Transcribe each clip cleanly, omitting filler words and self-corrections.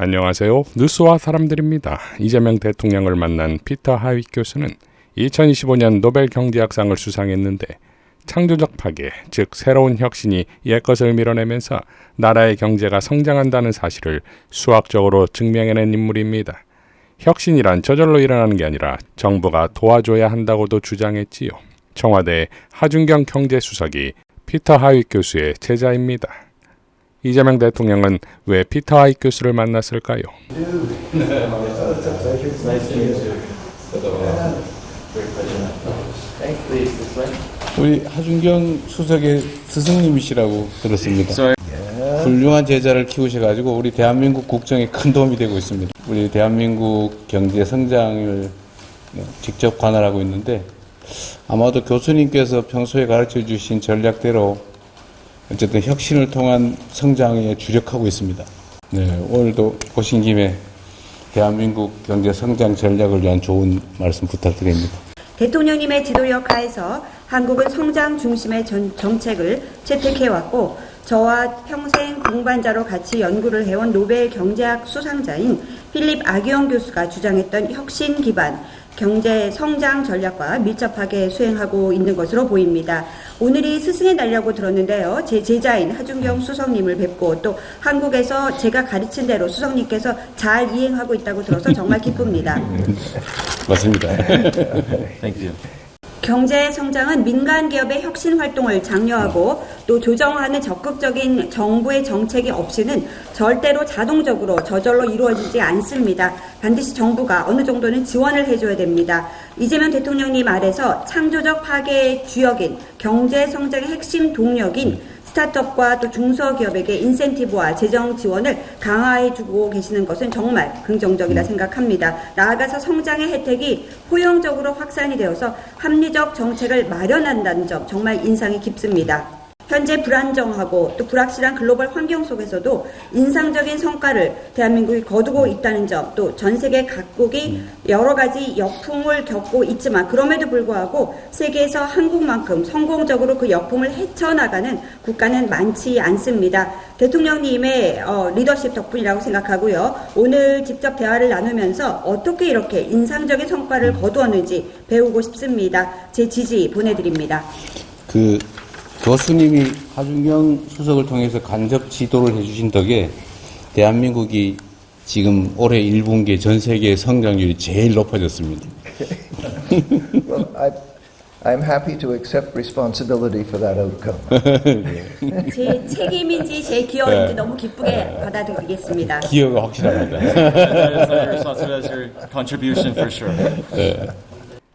안녕하세요. 뉴스와 사람들입니다. 이재명 대통령을 만난 피터 하윅 교수는 2025년 노벨 경제학상을 수상했는데 창조적 파괴, 즉 새로운 혁신이 옛것을 밀어내면서 나라의 경제가 성장한다는 사실을 수학적으로 증명해낸 인물입니다. 혁신이란 저절로 일어나는 게 아니라 정부가 도와줘야 한다고도 주장했지요. 청와대 하준경 경제수석이 피터 하윅 교수의 제자입니다. 이재명 대통령은 왜 피터 하윅 교수를 만났을까요? 우리 하준경 수석의 스승님이시라고 들었습니다. 훌륭한 제자를 키우셔가지고 우리 대한민국 국정에 큰 도움이 되고 있습니다. 우리 대한민국 경제 성장을 직접 관할하고 있는데 아마도 교수님께서 평소에 가르쳐 주신 전략대로 어쨌든 혁신을 통한 성장에 주력하고 있습니다. 네, 오늘도 오신 김에 대한민국 경제 성장 전략을 위한 좋은 말씀 부탁드립니다. 대통령님의 지도력 하에서 한국은 성장 중심의 정책을 채택해왔고 저와 평생 동반자로 같이 연구를 해온 노벨 경제학 수상자인 필립 아기영 교수가 주장했던 혁신 기반 경제 성장 전략과 밀접하게 수행하고 있는 것으로 보입니다. 오늘이 스승의 날이라고 들었는데요. 제 제자인 하준경 수석님을 뵙고 또 한국에서 제가 가르친 대로 수석님께서 잘 이행하고 있다고 들어서 정말 기쁩니다. 맞습니다. Thank you. 경제 성장은 민간 기업의 혁신 활동을 장려하고 또 조정하는 적극적인 정부의 정책이 없이는 절대로 자동적으로 저절로 이루어지지 않습니다. 반드시 정부가 어느 정도는 지원을 해줘야 됩니다. 이재명 대통령님 말에서 창조적 파괴의 주역인 경제 성장의 핵심 동력인 스타트업과 또 중소기업에게 인센티브와 재정 지원을 강화해주고 계시는 것은 정말 긍정적이라 생각합니다. 나아가서 성장의 혜택이 포용적으로 확산이 되어서 합리적 정책을 마련한다는 점 정말 인상이 깊습니다. 현재 불안정하고 또 불확실한 글로벌 환경 속에서도 인상적인 성과를 대한민국이 거두고 있다는 점, 또 전 세계 각국이 여러 가지 역풍을 겪고 있지만 그럼에도 불구하고 세계에서 한국만큼 성공적으로 그 역풍을 헤쳐나가는 국가는 많지 않습니다. 대통령님의 리더십 덕분이라고 생각하고요. 오늘 직접 대화를 나누면서 어떻게 이렇게 인상적인 성과를 거두었는지 배우고 싶습니다. 제 지지 보내드립니다. 교수님이 하준경 수석을 통해서 간접 지도를 해주신 덕에 대한민국이 지금 올해 1분기에 전 세계 성장률이 제일 높아졌습니다. Well, I'm happy to accept responsibility for that outcome. 제 책임인지 제 기여인지 너무 기쁘게 받아들이겠습니다. 기여가 확실합니다. That's your contribution for sure.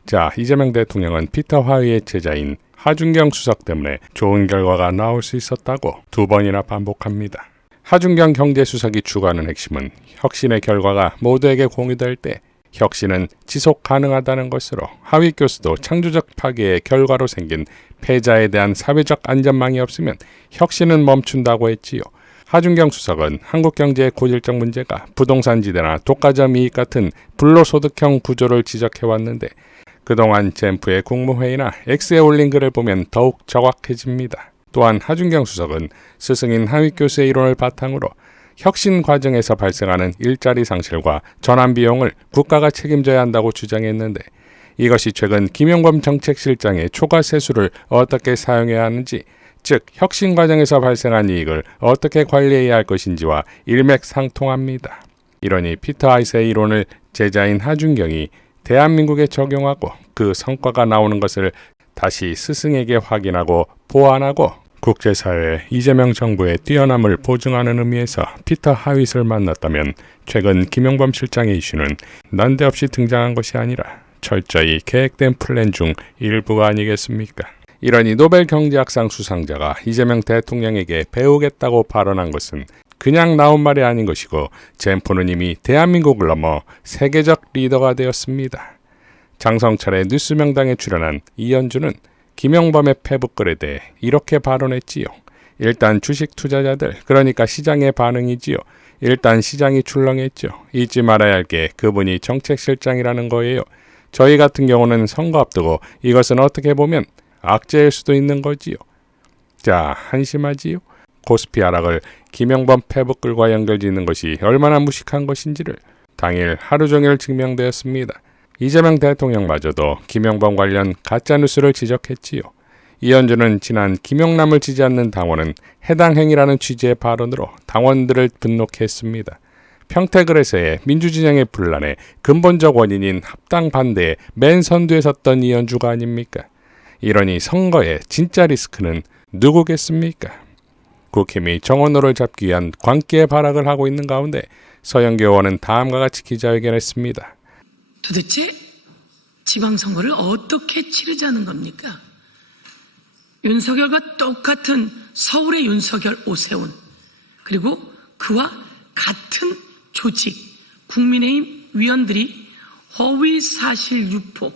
자, 이재명 대통령은 피터 하윅의 제자인 하준경 수석 때문에 좋은 결과가 나올 수 있었다고 두 번이나 반복합니다. 하준경 경제수석이 추구하는 핵심은 혁신의 결과가 모두에게 공유될 때 혁신은 지속 가능하다는 것으로 하윅 교수도 창조적 파괴의 결과로 생긴 패자에 대한 사회적 안전망이 없으면 혁신은 멈춘다고 했지요. 하준경 수석은 한국 경제의 고질적 문제가 부동산지대나 독과점 이익 같은 불로소득형 구조를 지적해왔는데 그동안 젠프의 국무회의나 X에 올린 글을 보면 더욱 정확해집니다. 또한 하준경 수석은 스승인 하윅 교수의 이론을 바탕으로 혁신 과정에서 발생하는 일자리 상실과 전환 비용을 국가가 책임져야 한다고 주장했는데 이것이 최근 김용범 정책실장의 초과 세수를 어떻게 사용해야 하는지, 즉 혁신 과정에서 발생한 이익을 어떻게 관리해야 할 것인지와 일맥상통합니다. 이러니 피터 하윅의 이론을 제자인 하준경이 대한민국에 적용하고 그 성과가 나오는 것을 다시 스승에게 확인하고 보완하고 국제사회에 이재명 정부의 뛰어남을 보증하는 의미에서 피터 하윅을 만났다면 최근 김용범 실장의 이슈는 난데없이 등장한 것이 아니라 철저히 계획된 플랜 중 일부가 아니겠습니까? 이러니 노벨 경제학상 수상자가 이재명 대통령에게 배우겠다고 발언한 것은 그냥 나온 말이 아닌 것이고 젠포는 이미 대한민국을 넘어 세계적 리더가 되었습니다. 장성철의 뉴스명당에 출연한 이현주는 김용범의 페북글에 대해 이렇게 발언했지요. 일단 주식 투자자들, 그러니까 시장의 반응이지요. 일단 시장이 출렁했죠. 잊지 말아야 할 게 그분이 정책실장이라는 거예요. 저희 같은 경우는 선거 앞두고 이것은 어떻게 보면 악재일 수도 있는 거지요. 자, 한심하지요. 코스피 하락을 김영범 페북글과 연결짓는 것이 얼마나 무식한 것인지를 당일 하루 종일 증명되었습니다. 이재명 대통령마저도 김영범 관련 가짜뉴스를 지적했지요. 이현주는 지난 김용남을 지지 않는 당원은 해당 행위라는 취지의 발언으로 당원들을 분노케 했습니다. 평택을에서의 민주진영의 분란의 근본적 원인인 합당 반대에 맨 선두에 섰던 이현주가 아닙니까? 이러니 선거의 진짜 리스크는 누구겠습니까? 국힘이 정원호를 잡기 위한 광기의 발악을 하고 있는 가운데 서영교 의원은 다음과 같이 기자회견했습니다. 도대체 지방선거를 어떻게 치르자는 겁니까? 윤석열과 똑같은 서울의 윤석열, 오세훈, 그리고 그와 같은 조직, 국민의힘 위원들이 허위사실 유포,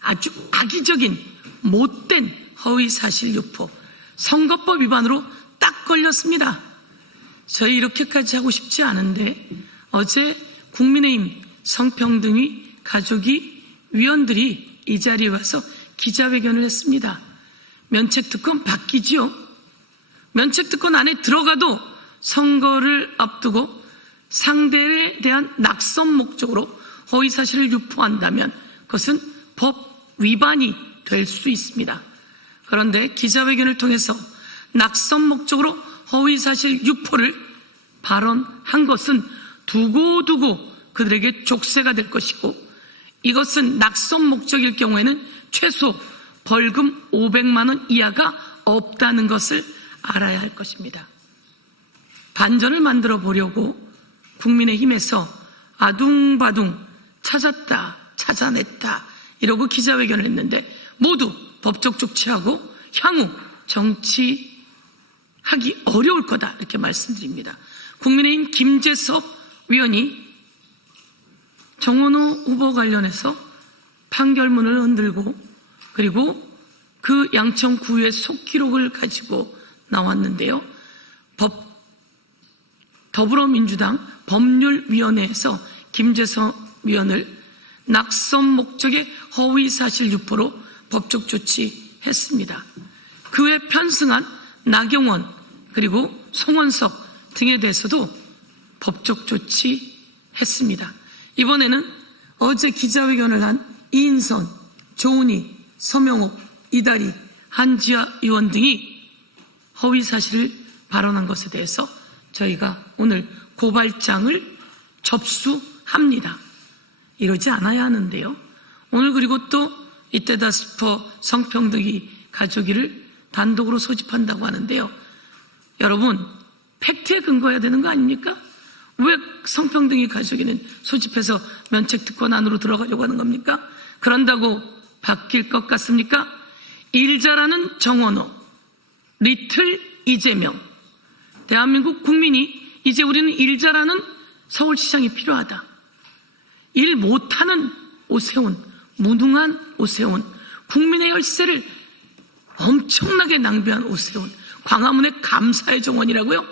아주 악의적인 못된 허위사실 유포, 선거법 위반으로 딱 걸렸습니다. 저희 이렇게까지 하고 싶지 않은데 어제 국민의힘 성평등위 가족위 위원들이 이 자리에 와서 기자회견을 했습니다. 면책특권 바뀌지요. 면책특권 안에 들어가도 선거를 앞두고 상대에 대한 낙선 목적으로 허위사실을 유포한다면 그것은 법 위반이 될 수 있습니다. 그런데 기자회견을 통해서 낙선 목적으로 허위사실 유포를 발언한 것은 두고두고 그들에게 족쇄가 될 것이고, 이것은 낙선 목적일 경우에는 최소 벌금 500만 원 이하가 없다는 것을 알아야 할 것입니다. 반전을 만들어 보려고 국민의힘에서 아둥바둥 찾았다, 찾아냈다 이러고 기자회견을 했는데 모두 법적 조치하고 향후 정치하기 어려울 거다 이렇게 말씀드립니다. 국민의힘 김재섭 위원이 정원호 후보 관련해서 판결문을 흔들고 그리고 그 양천구의 속기록을 가지고 나왔는데요. 더불어민주당 법률위원회에서 김재섭 위원을 낙선 목적의 허위사실 유포로 법적 조치했습니다. 그 외 편승한 나경원 그리고 송원석 등에 대해서도 법적 조치했습니다. 이번에는 어제 기자회견을 한 이인선, 조은희, 서명옥, 이다리, 한지아 의원 등이 허위사실을 발언한 것에 대해서 저희가 오늘 고발장을 접수합니다. 이러지 않아야 하는데요. 오늘 그리고 또 이때다 싶어 성평등위 가족위를 단독으로 소집한다고 하는데요. 여러분, 팩트에 근거해야 되는 거 아닙니까? 왜 성평등위 가족위는 소집해서 면책특권 안으로 들어가려고 하는 겁니까? 그런다고 바뀔 것 같습니까? 일 잘하는 정원호, 리틀 이재명, 대한민국 국민이 이제 우리는 일 잘하는 서울시장이 필요하다. 일 못하는 오세훈, 무능한 오세훈, 국민의 혈세를 엄청나게 낭비한 오세훈, 광화문의 감사의 정원이라고요?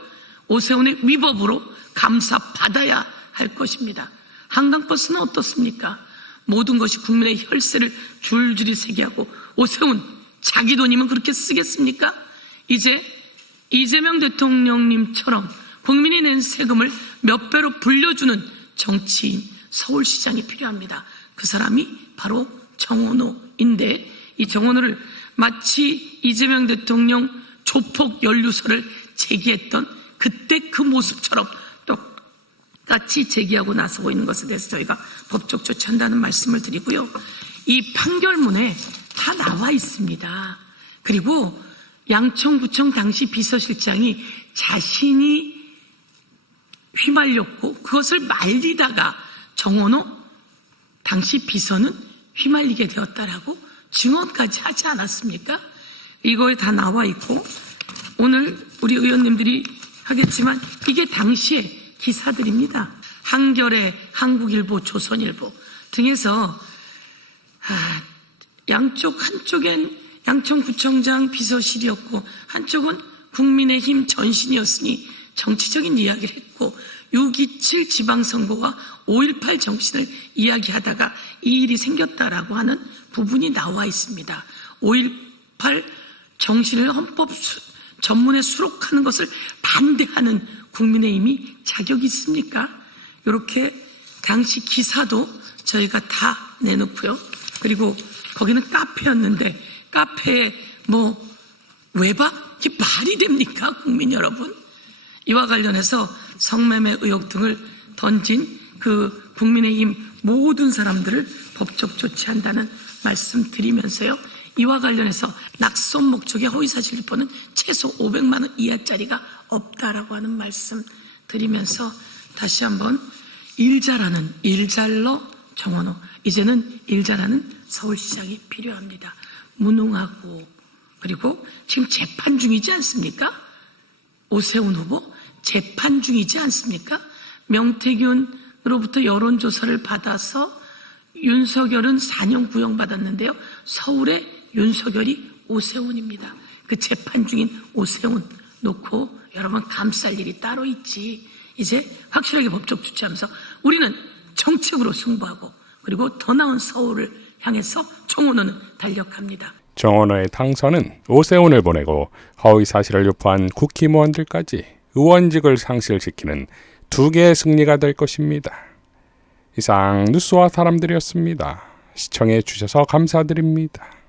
오세훈의 위법으로 감사받아야 할 것입니다. 한강버스는 어떻습니까? 모든 것이 국민의 혈세를 줄줄이 세게 하고 오세훈 자기 돈이면 그렇게 쓰겠습니까? 이제 이재명 대통령님처럼 국민이 낸 세금을 몇 배로 불려주는 정치인 서울시장이 필요합니다. 그 사람이 바로 정원호인데 이 정원호를 마치 이재명 대통령 조폭 연루설을 제기했던 그때 그 모습처럼 똑같이 제기하고 나서고 있는 것에 대해서 저희가 법적 조치한다는 말씀을 드리고요. 이 판결문에 다 나와 있습니다. 그리고 양천구청 당시 비서실장이 자신이 휘말렸고 그것을 말리다가 정원호 당시 비서는 휘말리게 되었다라고 증언까지 하지 않았습니까? 이거에 다 나와 있고 오늘 우리 의원님들이 하겠지만 이게 당시의 기사들입니다. 한겨레, 한국일보, 조선일보 등에서 한쪽엔 양천구청장 비서실이었고 한쪽은 국민의힘 전신이었으니 정치적인 이야기를 했고 6.27 지방선거와 5.18 정신을 이야기하다가 이 일이 생겼다라고 하는 부분이 나와 있습니다. 5.18 정신을 헌법 전문에 수록하는 것을 반대하는 국민의힘이 자격이 있습니까? 이렇게 당시 기사도 저희가 다 내놓고요. 그리고 거기는 카페였는데 카페에 뭐 외박? 이게 말이 됩니까? 국민 여러분. 이와 관련해서 성매매 의혹 등을 던진 그 국민의힘 모든 사람들을 법적 조치한다는 말씀 드리면서요. 이와 관련해서 낙손 목적의 허위사실 유포는 최소 500만 원 이하짜리가 없다라고 하는 말씀 드리면서 다시 한번 일잘하는 일잘러 정원호, 이제는 일잘하는 서울시장이 필요합니다. 무능하고 그리고 지금 재판 중이지 않습니까? 오세훈 후보 재판 중이지 않습니까? 명태균으로부터 여론조사를 받아서 윤석열은 4년 구형받았는데요. 서울의 윤석열이 오세훈입니다. 그 재판 중인 오세훈 놓고 여러분 감쌀 일이 따로 있지. 이제 확실하게 법적 조치하면서 우리는 정책으로 승부하고 그리고 더 나은 서울을 향해서 정원호는 달력합니다. 정원호의 당선은 오세훈을 보내고 허위 사실을 유포한 국회의원들까지 의원직을 상실시키는 두 개의 승리가 될 것입니다. 이상 뉴스와 사람들이었습니다. 시청해 주셔서 감사드립니다.